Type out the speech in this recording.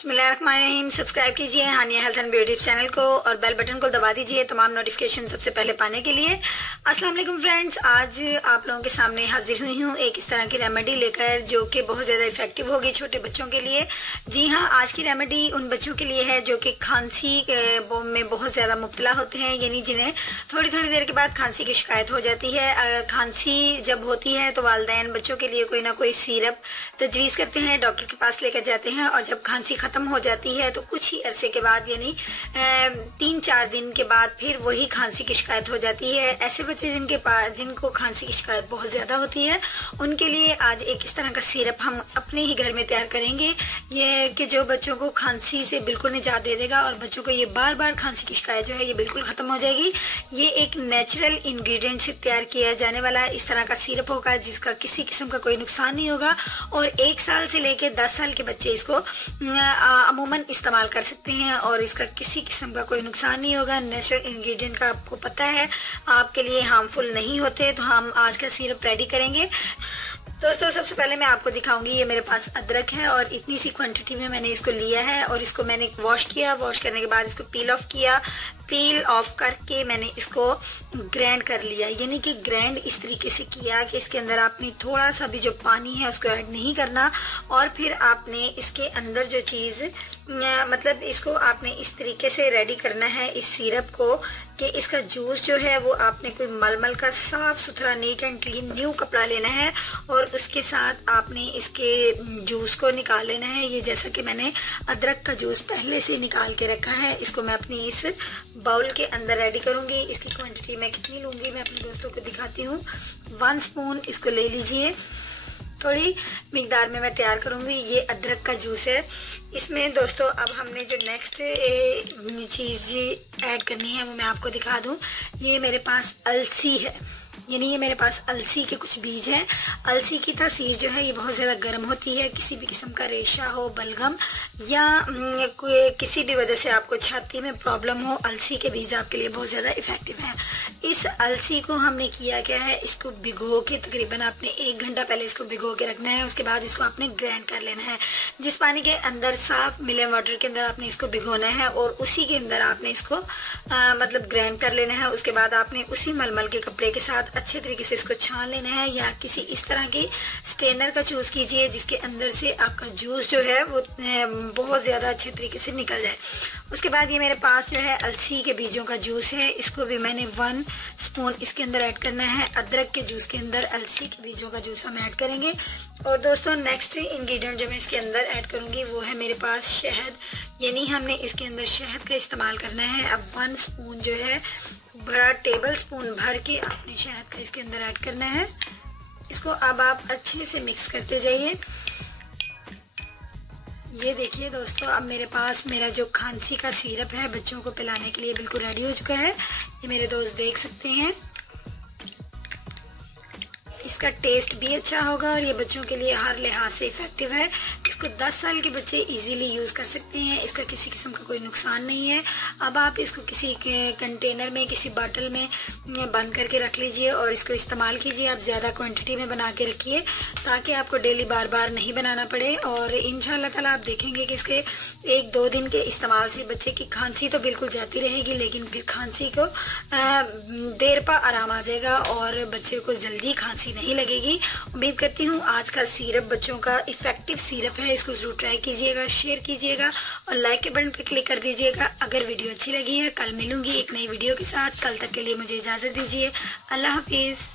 बिस्मिल्लाहिर्रहमानिर्रहीम। सब्सक्राइब कीजिए हानिया health and beauty channel को और बेल बटन को दबा दीजिए तमाम नोटिफिकेशन सबसे पहले पाने के लिए। अस्सलाम वालेकुम फ्रेंड्स, आज आप लोगों के सामने हाजिर हुई हूँ एक इस तरह की रेमेडी लेकर जो कि बहुत ज़्यादा इफेक्टिव होगी छोटे बच्चों के लिए। जी हाँ, आज की रेमेडी उन बच्चों के लिए है जो कि खांसी में बहुत ज़्यादा मुब्तला होते हैं, यानी जिन्हें थोड़ी थोड़ी देर के बाद खांसी की शिकायत हो जाती है। खांसी जब होती है तो वालिदैन बच्चों के लिए कोई ना कोई सिरप तजवीज़ करते हैं, डॉक्टर के पास लेकर जाते हैं और जब खांसी खत्म हो जाती है तो कुछ ही अरसे के बाद यानी 3-4 दिन के बाद फिर वही खांसी की शिकायत हो जाती है। ऐसे बच्चे जिनको खांसी की शिकायत बहुत ज्यादा होती है उनके लिए आज एक इस तरह का सिरप हम अपने ही घर में तैयार करेंगे, ये कि जो बच्चों को खांसी से बिल्कुल निजात दे देगा और बच्चों को ये बार बार खांसी की शिकायत जो है ये बिल्कुल खत्म हो जाएगी। ये एक नेचुरल इंग्रेडिएंट से तैयार किया जाने वाला इस तरह का सिरप होगा जिसका किसी किस्म का कोई नुकसान नहीं होगा और 1 साल से लेकर 10 साल के बच्चे इसको अमूमन इस्तेमाल कर सकते हैं और इसका किसी किस्म का कोई नुकसान नहीं होगा। नेचुरल इंग्रेडिएंट का आपको पता है आपके लिए हार्मफुल नहीं होते। तो हम आज का सिरप रेडी करेंगे। दोस्तों, सबसे पहले मैं आपको दिखाऊंगी, ये मेरे पास अदरक है और इतनी सी क्वांटिटी में मैंने इसको लिया है और इसको मैंने वॉश किया। वॉश करने के बाद इसको पील ऑफ किया। पील ऑफ करके मैंने इसको ग्राइंड कर लिया, यानी कि ग्राइंड इस तरीके से किया कि इसके अंदर आपने थोड़ा सा भी जो पानी है उसको ऐड नहीं करना और फिर आपने इसके अंदर जो चीज़ मतलब इसको आपने इस तरीके से रेडी करना है इस सिरप को कि इसका जूस जो है वो आपने कोई मलमल का साफ सुथरा नीट एंड क्लीन न्यू कपड़ा लेना है और उसके साथ आपने इसके जूस को निकाल लेना है। ये जैसा कि मैंने अदरक का जूस पहले से निकाल के रखा है, इसको मैं अपनी इस बाउल के अंदर रेडी करूंगी। इसकी क्वांटिटी मैं कितनी लूंगी मैं अपने दोस्तों को दिखाती हूँ। 1 स्पून इसको ले लीजिए, थोड़ी मिकदार में मैं तैयार करूंगी। ये अदरक का जूस है। इसमें दोस्तों अब हमने जो नेक्स्ट चीज़ ऐड करनी है वो मैं आपको दिखा दूं। ये मेरे पास अलसी है, यानी ये मेरे पास अलसी के कुछ बीज हैं। अलसी की तासीर जो है ये बहुत ज़्यादा गर्म होती है। किसी भी किस्म का रेशा हो, बलगम या किसी भी वजह से आपको छाती में प्रॉब्लम हो, अलसी के बीज आपके लिए बहुत ज़्यादा इफेक्टिव हैं। इस अलसी को हमने किया क्या है, इसको भिगो के तकरीबन आपने 1 घंटा पहले इसको भिगो के रखना है। उसके बाद इसको आपने ग्राइंड कर लेना है। जिस पानी के अंदर साफ मिलन वाटर के अंदर आपने इसको भिगोना है और उसी के अंदर आपने इसको मतलब ग्राइंड कर लेना है। उसके बाद आपने उसी मलमल के कपड़े के साथ अच्छे तरीके से इसको छान लेना है या किसी इस तरह की स्ट्रेनर का चूज कीजिए जिसके अंदर से आपका जूस जो है वो बहुत ज़्यादा अच्छे तरीके से निकल जाए। उसके बाद ये मेरे पास जो है अलसी के बीजों का जूस है, इसको भी मैंने 1 स्पून इसके अंदर ऐड करना है। अदरक के जूस के अंदर अलसी के बीजों का जूस हम ऐड करेंगे। और दोस्तों नेक्स्ट इंग्रेडिएंट जो मैं इसके अंदर ऐड करूंगी वो है मेरे पास शहद, यानी हमने इसके अंदर शहद का इस्तेमाल करना है। अब 1 स्पून जो है बड़ा टेबल स्पून भर के आपने शहद का इसके अंदर ऐड करना है। इसको अब आप अच्छे से मिक्स करते जाइए। ये देखिए दोस्तों, अब मेरे पास मेरा जो खांसी का सिरप है बच्चों को पिलाने के लिए बिल्कुल रेडी हो चुका है। ये मेरे दोस्त देख सकते हैं, इसका टेस्ट भी अच्छा होगा और ये बच्चों के लिए हर लिहाज से इफेक्टिव है। इसको 10 साल के बच्चे इजीली यूज़ कर सकते हैं। इसका किसी किस्म का कोई नुकसान नहीं है। अब आप इसको किसी कंटेनर में, किसी बॉटल में बंद करके रख लीजिए और इसको इस्तेमाल कीजिए। आप ज़्यादा क्वांटिटी में बना के रखिए ताकि आपको डेली बार बार नहीं बनाना पड़े और इंशाल्लाह ताला आप देखेंगे कि इसके 1-2 दिन के इस्तेमाल से बच्चे की खांसी तो बिल्कुल जाती रहेगी, लेकिन फिर खांसी को देर पर आराम आ जाएगा और बच्चे को जल्दी खांसी नहीं लगेगी। उम्मीद करती हूँ आज का सिरप बच्चों का इफेक्टिव सिरप है। इसको जरूर ट्राई कीजिएगा, शेयर कीजिएगा और लाइक के बटन पर क्लिक कर दीजिएगा अगर वीडियो अच्छी लगी है। कल मिलूंगी एक नई वीडियो के साथ। कल तक के लिए मुझे इजाज़त दीजिए। अल्लाह हाफिज़।